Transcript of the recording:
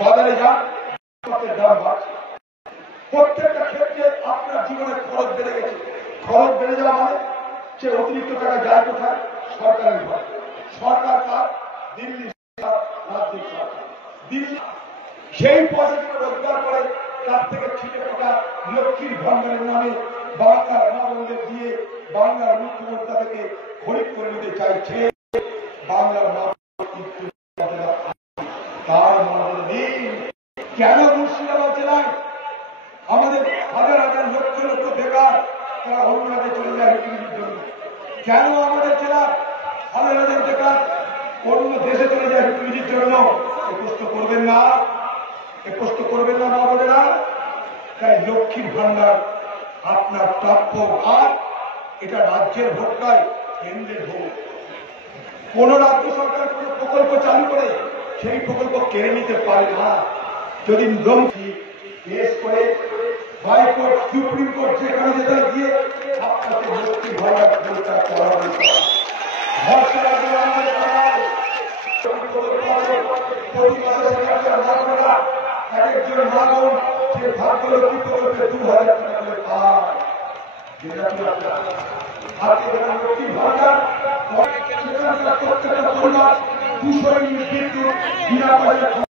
বাজারে যান, দাম বাড়ছে। প্রত্যেকটা ক্ষেত্রে আপনার জীবনের খরচ বেড়ে গেছে। খরচ বেড়ে যাওয়া মানে সে অতিরিক্ত টাকা যায় কোথায়? সরকারের ঘর। সরকার কার? দিল্লি সরকার, রাজ্যের সরকার। দিল্লি সেই পয়সাগুলো রোজগার করে তার থেকে ছিটে ফোটা লক্ষ্মীর ভান্ডারের নামে বাংলার মা বোনদের দিয়ে বাংলার মুখ্যমন্ত্রী থেকে খরিদ করে নিতে চাইছে। বাংলার মা তার মনে নেই কেন মুর্শিদাবাদ জেলায় আমাদের হাজার হাজার লক্ষ লক্ষ বেকার তারা অন্য রাজ্যে চলে যায় রিক্রুটের জন্য? কেন আমাদের জেলার হাজার হাজার বেকার অন্য দেশে চলে যায় রিক্রুটের জন্য? এ প্রশ্ন করবেন না, এ প্রশ্ন করবেন না বাবাদেরা। তাই লক্ষ্মীর ভান্ডার আপনার প্রাপ্য, আর এটা রাজ্যের ভোট নয়, কেন্দ্রের ভোট। কোন রাজ্য সরকার কোন প্রকল্প চালু করে সেই প্রকল্প কেড়ে নিতে পারে না যদি লক্ষ্মী পেশ করে হাইকোর্ট, সুপ্রিম কোর্ট, যেখানে যেটা গিয়ে আপনাকে লক্ষ্মীর ভান্ডার পরিচার করা হয়েছে। একজন মানব সে ভাগ্যলক্ষ্মী প্রকল্পে 2000 টাকা করে পায়। হাতে দেওয়া লক্ষ্মীর ভান্ডার প্রত্যেকটা পরিবার 200 ইউনিট বিদ্যুৎ বিনা পয়সায়